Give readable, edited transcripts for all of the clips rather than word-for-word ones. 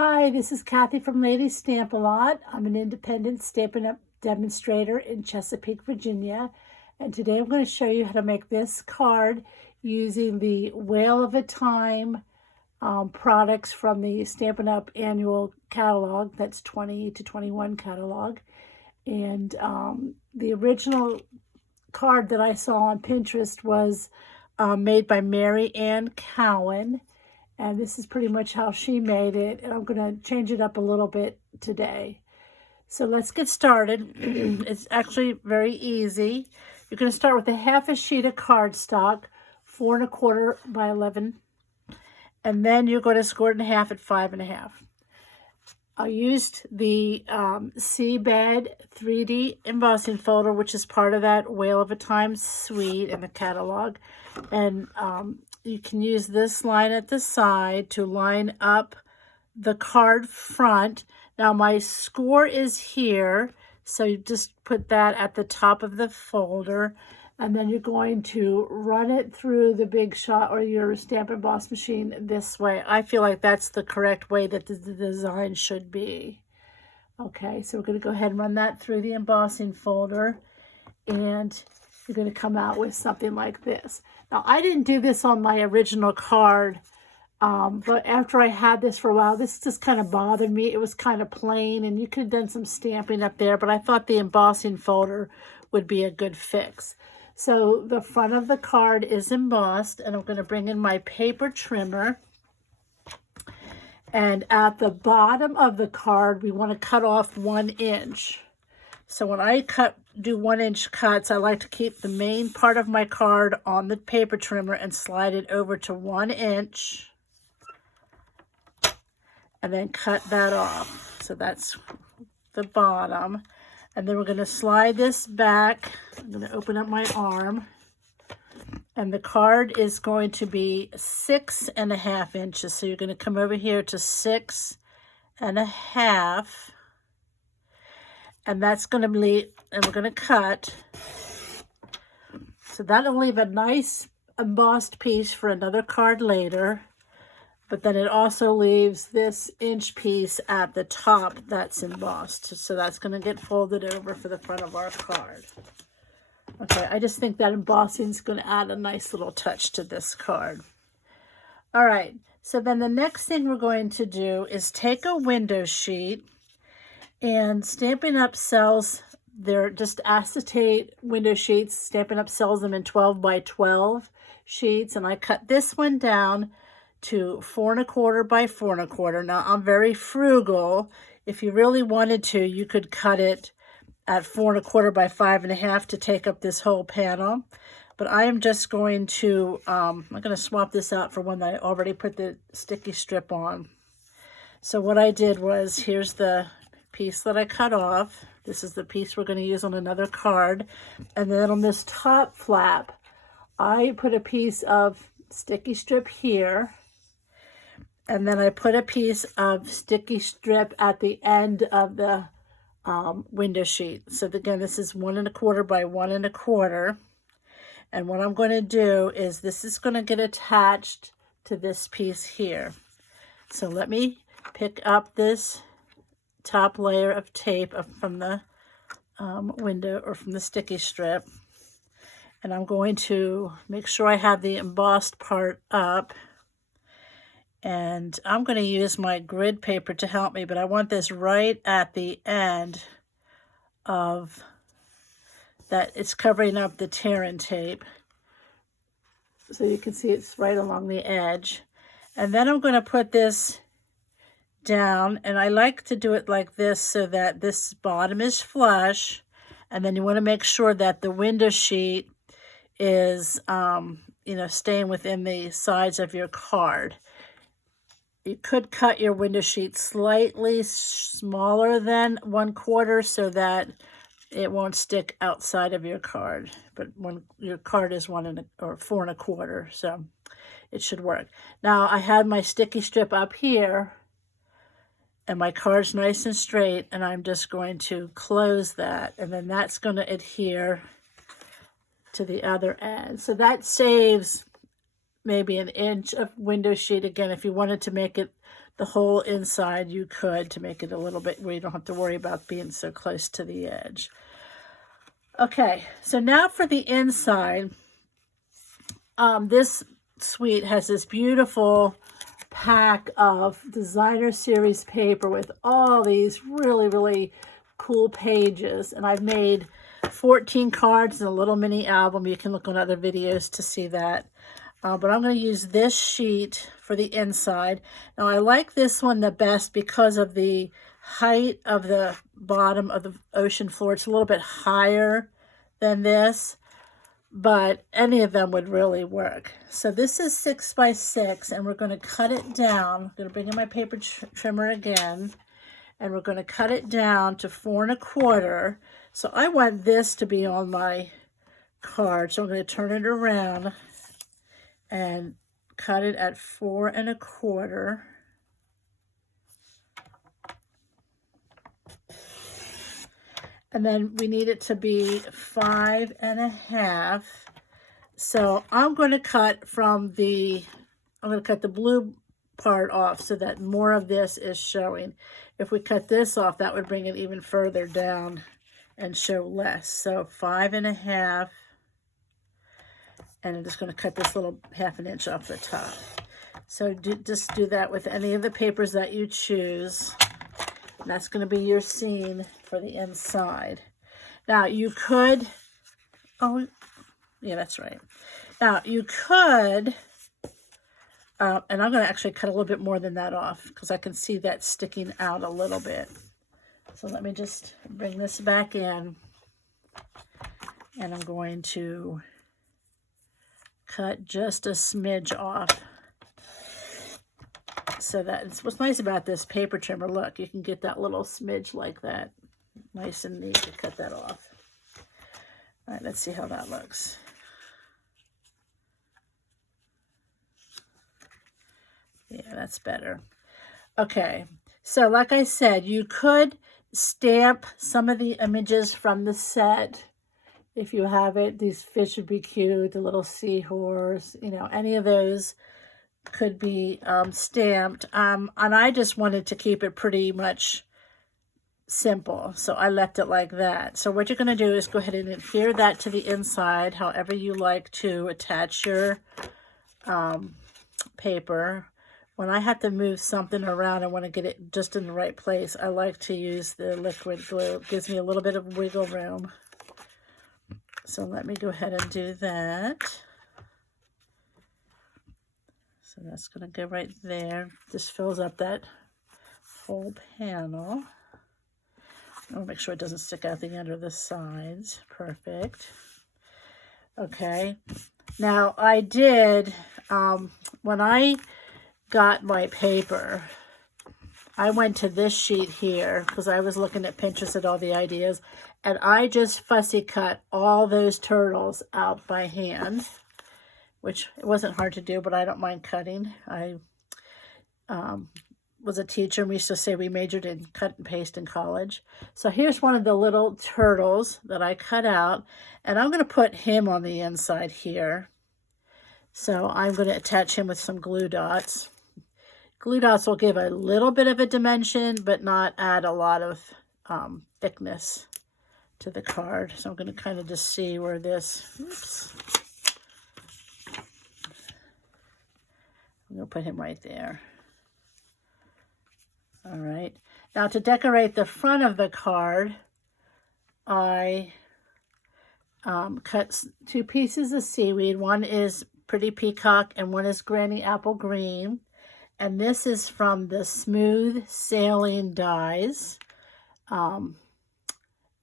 Hi, this is Kathy from Lady Stamp A Lot. I'm an independent Stampin' Up demonstrator in Chesapeake, Virginia. And today I'm going to show you how to make this card using the Whale of a Time products from the Stampin' Up annual catalog. That's 20 to 21 catalog. And the original card that I saw on Pinterest was made by Mary Ann Cowan. And this is pretty much how she made it. And I'm going to change it up a little bit today. So let's get started. It's actually very easy. You're going to start with a half a sheet of cardstock, 4 1/4 by 11. And then you're going to score it in half at 5 1/2. I used the Seabed 3D embossing folder, which is part of that Whale of a Time suite in the catalog. And you can use this line at the side to line up the card front. Now my score is here, so you just put that at the top of the folder, and then you're going to run it through the Big Shot or your Stamp Emboss machine this way. I feel like that's the correct way that the design should be. Okay, so we're going to go ahead and run that through the embossing folder, and you're going to come out with something like this. Now, I didn't do this on my original card, but after I had this for a while, this just kind of bothered me. It was kind of plain, and you could have done some stamping up there, but I thought the embossing folder would be a good fix. So the front of the card is embossed, and I'm going to bring in my paper trimmer. And at the bottom of the card, we want to cut off 1 inch. So when I do 1 inch cuts, I like to keep the main part of my card on the paper trimmer and slide it over to 1 inch. And then cut that off. So that's the bottom. And then we're going to slide this back. I'm going to open up my arm. And the card is going to be 6 1/2 inches. So you're going to come over here to 6 1/2. And that's going to be, and we're going to cut. So that'll leave a nice embossed piece for another card later. But then it also leaves this inch piece at the top that's embossed. So that's going to get folded over for the front of our card. Okay, I just think that embossing is going to add a nice little touch to this card. All right, so then the next thing we're going to do is take a window sheet, and Stampin' Up sells, they're just acetate window sheets. Stampin' Up sells them in 12 by 12 sheets, and I cut this one down to 4 1/4 by 4 1/4. Now, I'm very frugal. If you really wanted to, you could cut it at 4 1/4 by 5 1/2 to take up this whole panel. But I am just going to, I'm going to swap this out for one that I already put the sticky strip on. So what I did was, here's the piece that I cut off. This is the piece we're going to use on another card. And then on this top flap, I put a piece of sticky strip here. And then I put a piece of sticky strip at the end of the window sheet. So again, this is 1 1/4 by 1 1/4. And what I'm going to do is this is going to get attached to this piece here. So let me pick up this top layer of tape from the window, or from the sticky strip. And I'm going to make sure I have the embossed part up. And I'm going to use my grid paper to help me, but I want this right at the end of that. It's covering up the tear and tape. So you can see it's right along the edge. And then I'm going to put this down, and I like to do it like this so that this bottom is flush. And then you want to make sure that the window sheet is, staying within the sides of your card. You could cut your window sheet slightly smaller than 1/4 so that it won't stick outside of your card. But when your card is 4 1/4, so it should work. Now I had my sticky strip up here, and my card's nice and straight, and I'm just going to close that, and then that's going to adhere to the other end. So that saves maybe an inch of window sheet. Again, if you wanted to make it the whole inside, you could, to make it a little bit where you don't have to worry about being so close to the edge. Okay, so now for the inside, this suite has this beautiful pack of designer series paper with all these really, really cool pages. And I've made 14 cards and a little mini album. You can look on other videos to see that. But I'm going to use this sheet for the inside. Now, I like this one the best because of the height of the bottom of the ocean floor. It's a little bit higher than this, but any of them would really work. So this is 6 by 6, and we're going to cut it down. I'm going to bring in my paper trimmer again, and we're going to cut it down to 4 1/4. So I want this to be on my card, so I'm going to turn it around and cut it at 4 1/4. And then we need it to be 5 1/2. So I'm going to cut from the, I'm going to cut the blue part off so that more of this is showing. If we cut this off, that would bring it even further down and show less. So 5 1/2. And I'm just going to cut this little 1/2 inch off the top. So just do that with any of the papers that you choose. And that's going to be your scene for the inside. Now you could, oh yeah, that's right. Now you could, and I'm going to actually cut a little bit more than that off because I can see that sticking out a little bit. So let me just bring this back in, and I'm going to cut just a smidge off. So that's what's nice about this paper trimmer. Look, you can get that little smidge like that. Nice and neat to cut that off. All right, let's see how that looks. Yeah, that's better. Okay, so like I said, you could stamp some of the images from the set. If you have it, these fish would be cute, the little seahorse, you know, any of those could be stamped. And I just wanted to keep it pretty much simple, so I left it like that. So what you're going to do is go ahead and adhere that to the inside, however you like to attach your paper. When I have to move something around, I want to get it just in the right place, I like to use the liquid glue. It gives me a little bit of wiggle room. So let me go ahead and do that. So that's going to go right there. This fills up that whole panel. I'll make sure it doesn't stick out the end or the sides. Perfect. Okay. Now I did, when I got my paper, I went to this sheet here because I was looking at Pinterest at all the ideas, and I just fussy cut all those turtles out by hand, which it wasn't hard to do, but I don't mind cutting. I was a teacher, and we used to say we majored in cut and paste in college. So here's one of the little turtles that I cut out, and I'm going to put him on the inside here. So I'm going to attach him with some glue dots. Glue dots will give a little bit of a dimension, but not add a lot of thickness to the card. So I'm going to kind of just see where this, oops. I'm going to put him right there. All right. Now to decorate the front of the card, I cut 2 pieces of seaweed. One is Pretty Peacock and one is Granny Apple Green. And this is from the Smooth Sailing Dies.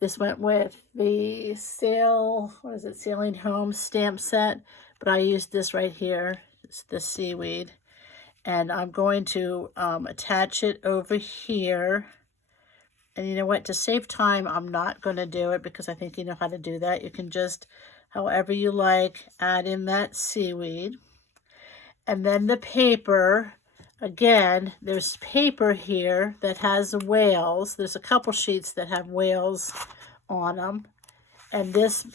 This went with the Sailing Home stamp set, but I used this right here. It's the seaweed. And I'm going to attach it over here. And you know what? To save time, I'm not going to do it because I think you know how to do that. You can just, however you like, add in that seaweed. And then the paper, again, there's paper here that has whales. There's a couple sheets that have whales on them. And this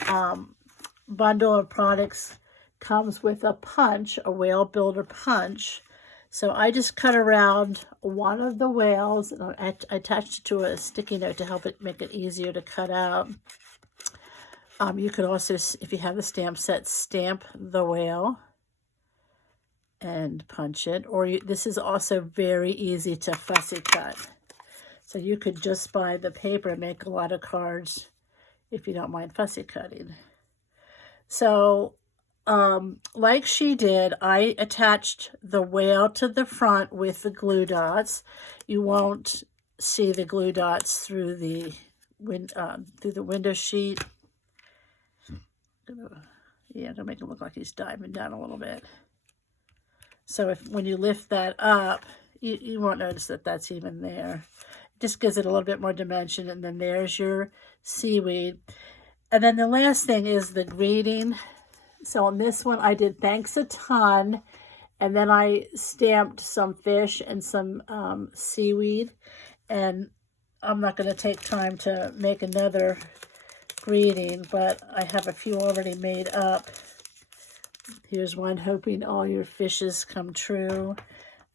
bundle of products comes with a punch, a whale builder punch. So I just cut around one of the whales, and I attached it to a sticky note to help it make it easier to cut out. You could also, if you have the stamp set, stamp the whale and punch it. Or this is also very easy to fussy cut. So you could just buy the paper and make a lot of cards if you don't mind fussy cutting. So like she did, I attached the whale to the front with the glue dots. You won't see the glue dots through the window sheet. Yeah, to make it look like he's diving down a little bit. So when you lift that up, you won't notice that that's even there. It just gives it a little bit more dimension. And then there's your seaweed. And then the last thing is the greeting. So on this one, I did thanks a ton. And then I stamped some fish and some seaweed. And I'm not going to take time to make another greeting, but I have a few already made up. Here's one, hoping all your fishes come true.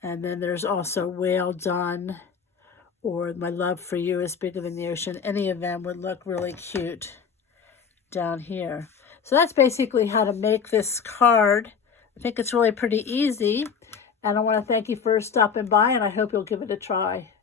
And then there's also well done, or my love for you is bigger than the ocean. Any of them would look really cute down here. So that's basically how to make this card. I think it's really pretty easy. And I want to thank you for stopping by, and I hope you'll give it a try.